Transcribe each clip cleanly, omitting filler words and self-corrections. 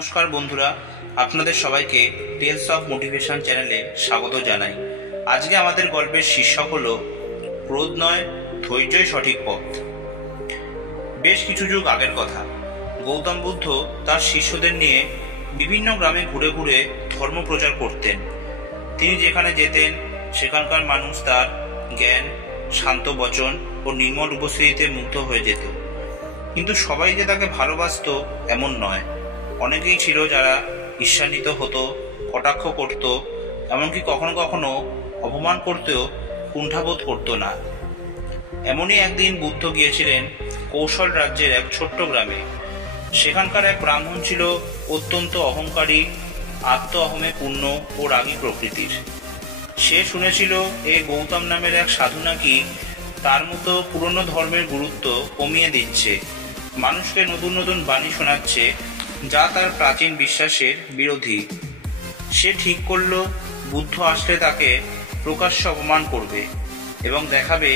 নমস্কার বন্ধুরা, আপনাদের সবাইকে টেলস অফ মোটিভেশন চ্যানেলে স্বাগত জানাই। আজকে আমাদের গল্পের শীর্ষক হলো ক্রোধ নয়, ধৈর্যই সঠিক পথ। বেশ কিছু যুগ আগের কথা। গৌতম বুদ্ধ তার শিষ্যদের নিয়ে বিভিন্ন গ্রামে ঘুরে ঘুরে ধর্ম প্রচার করতেন। তিনি যেখানে যেতেন সেখানকার মানুষ তার জ্ঞান, শান্ত বচন ও নির্মল উপস্থিতিতে মুগ্ধ হয়ে যেত। কিন্তু সবাই যে তাকে ভালোবাসত এমন নয়। অনেকেই ছিল যারা ঈর্ষান্বিত হতো, কটাক্ষ করত, এমনকি কখনো কখনো অপমান করতেও কুণ্ঠাবোধ করত না। এমনই একদিন বুদ্ধ গিয়েছিলেন কৌশল রাজ্যের এক ছোট্ট গ্রামে। সেখানকার এক ব্রাহ্মণ ছিল অত্যন্ত অহংকারী, আত্ম অহমে পূর্ণ ও রাগী প্রকৃতির। সে শুনেছিল এই গৌতম নামের এক সাধু নাকি তার মতো পুরনো ধর্মের গুরুত্ব কমিয়ে দিচ্ছে, মানুষকে নতুন নতুন বাণী শোনাচ্ছে যা তার প্রাচীন বিশ্বাসের বিরোধী। সে ঠিক করল বুদ্ধ আসলে তাকে প্রকাশ্য অপমান করবে এবং দেখাবে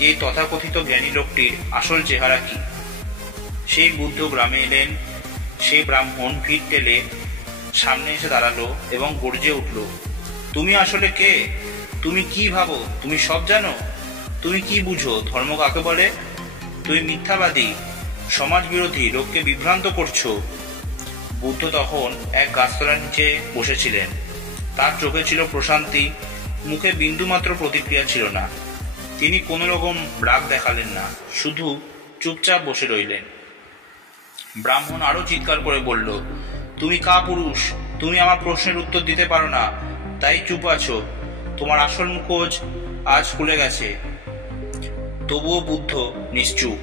যে তথাকথিত জ্ঞানী লোকটির আসল চেহারা কি। সেই বুদ্ধ গ্রামে এলেন। সেই ব্রাহ্মণ ভিড় ঠেলে সামনে এসে দাঁড়ালো এবং গর্জে উঠল, তুমি আসলে কে? তুমি কি ভাবো তুমি সব জানো? তুমি কি বুঝো ধর্ম কাকে বলে? তুমি মিথ্যাবাদী, সমাজ বিরোধী, লোককে বিভ্রান্ত করছো। বুদ্ধ তখন এক গাছতলার নিচে বসেছিলেন। তার চোখে ছিল প্রশান্তি, মুখে বিন্দুমাত্র প্রতিক্রিয়া ছিল না। তিনি কোনো রকম রাগ দেখালেন না, শুধু চুপচাপ বসে রইলেন। ব্রাহ্মণ আরো চিৎকার করে বলল, তুমি কাপুরুষ, তুমি আমার প্রশ্নের উত্তর দিতে পারো না, তাই চুপ আছো। তোমার আসল মুখোশ আজ খুলে গেছে। তবুও বুদ্ধ নিশ্চুপ।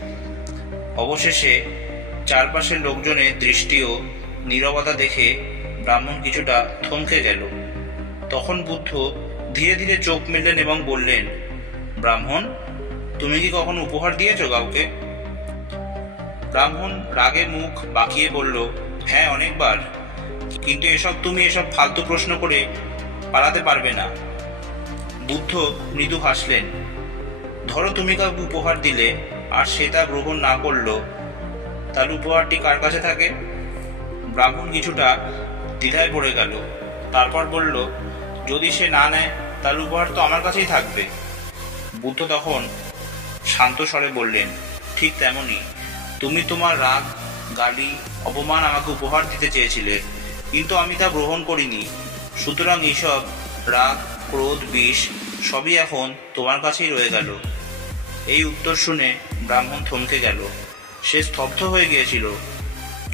অবশেষে চারপাশের লোকজনের দৃষ্টি ও নীরবতা দেখে ব্রাহ্মণ কিছুটা থমকে গেল। তখন বুদ্ধ ধীরে ধীরে চোখ মেললেন এবং বললেন, ব্রাহ্মণ, তুমি কি কখনো উপহার দিয়েছো কাউকে? ব্রাহ্মণ রাগে মুখ বাঁকিয়ে বলল, হ্যাঁ, অনেকবার, কিন্তু তুমি এসব ফালতু প্রশ্ন করে পালাতে পারবে না। বুদ্ধ মৃদু হাসলেন, ধরো তুমি কাউকে উপহার দিলে আর সে তা গ্রহণ না করলো, তাহলে উপহারটি কার কাছে থাকে? ব্রাহ্মণ কিছুটা দ্বিধায় পড়ে গেল। তারপর বলল, যদি সে না নেয় তাহলে উপহার তো আমার কাছেই থাকবে। বুদ্ধ তখন শান্ত স্বরে বললেন, ঠিক তেমনই, তুমি তোমার রাগ, গালি, অপমান আমাকে উপহার দিতে চেয়েছিলে, কিন্তু আমি তা গ্রহণ করিনি। সুতরাং এইসব রাগ, ক্রোধ, বিষ সবই এখন তোমার কাছেই রয়ে গেল। এই উত্তর শুনে ব্রাহ্মণ থমকে গেল। সে স্তব্ধ হয়ে গিয়েছিল।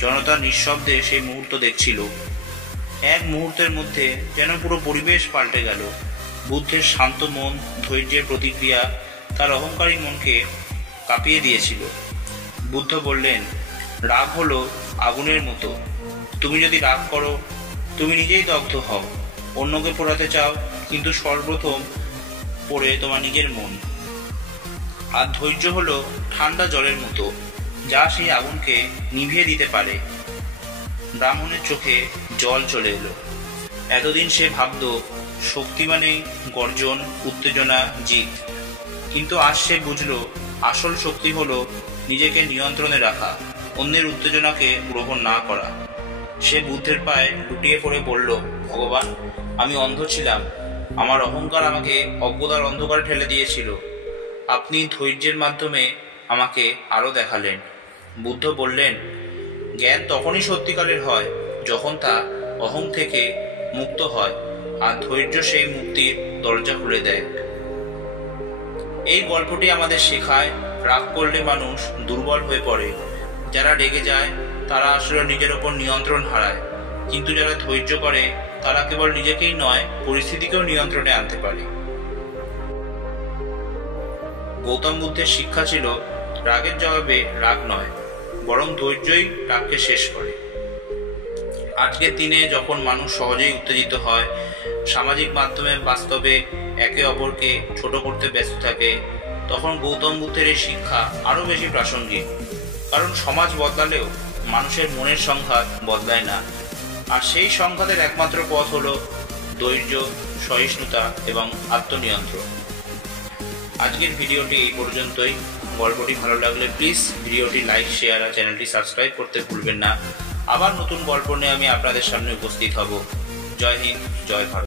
জনতা নিঃশব্দে সেই মুহূর্ত দেখছিল। এক মুহূর্তের মধ্যে যেন পুরো পরিবেশ পাল্টে গেল। বুদ্ধের শান্ত মন, ধৈর্যের প্রতিক্রিয়া তার অহংকারী মনকে কাঁপিয়ে দিয়েছিল। বুদ্ধ বললেন, রাগ হলো আগুনের মতো। তুমি যদি রাগ করো, তুমি নিজেই দগ্ধ হও। অন্যকে পোড়াতে চাও, কিন্তু সর্বপ্রথম পড়ে তোমার নিজের মন। আর ধৈর্য হলো ঠান্ডা জলের মতো, যা সেই আগুনকে নিভিয়ে দিতে পারে। ব্রাহ্মণের চোখে জল চলে এলো। এতদিন সে ভাবত শক্তি মানে গর্জন, উত্তেজনা, জিত। কিন্তু আজ সে বুঝল আসল শক্তি হলো নিজেকে নিয়ন্ত্রণে রাখা, অন্যের উত্তেজনাকে গ্রহণ না করা। সে বুদ্ধের পায়ে লুটিয়ে পড়ে বলল, ভগবান, আমি অন্ধ ছিলাম। আমার অহংকার আমাকে অজ্ঞতার অন্ধকারে ঠেলে দিয়েছিল। আপনি ধৈর্যের মাধ্যমে আমাকে আরো দেখালেন। বুদ্ধ বললেন, জ্ঞান তখনই সত্যিকারের হয় যখন তা অহং থেকে মুক্ত হয়, আর ধৈর্য সেই মুক্তির দরজা খুলে দেয়। এই গল্পটি আমাদের শেখায়, রাগ করলে মানুষ দুর্বল হয়ে পড়ে। যারা রেগে যায় তারা আসলে নিজের ওপর নিয়ন্ত্রণ হারায়, কিন্তু যারা ধৈর্য করে তারা কেবল নিজেকেই নয়, পরিস্থিতিকেও নিয়ন্ত্রণে আনতে পারে। গৌতম বুদ্ধের শিক্ষা ছিল, রাগের জবাবে রাগ নয়, বরং ধৈর্যই রাগকে শেষ করে। আজকের দিনে যখন মানুষ সহজেই উত্তেজিত হয়, সামাজিক মাধ্যমে বাস্তবে একে অপরকে ছোট করতে ব্যস্ত থাকে, তখন গৌতম বুদ্ধের এই শিক্ষা আরো বেশি প্রাসঙ্গিক। কারণ সমাজ বদলালেও মানুষের মনের সংঘাত বদলায় না। আর সেই সংঘাতের একমাত্র পথ হলো ধৈর্য, সহিষ্ণুতা এবং আত্মনিয়ন্ত্রণ। আজকের ভিডিওটি এই পর্যন্তই। গল্পটি ভালো লাগলে প্লিজ ভিডিওটি লাইক, শেয়ার আর চ্যানেলটি সাবস্ক্রাইব করতে ভুলবেন না। আবার নতুন গল্প নিয়ে আমি আপনাদের সামনে উপস্থিত হব। জয় হিন্দ, জয় ভারত।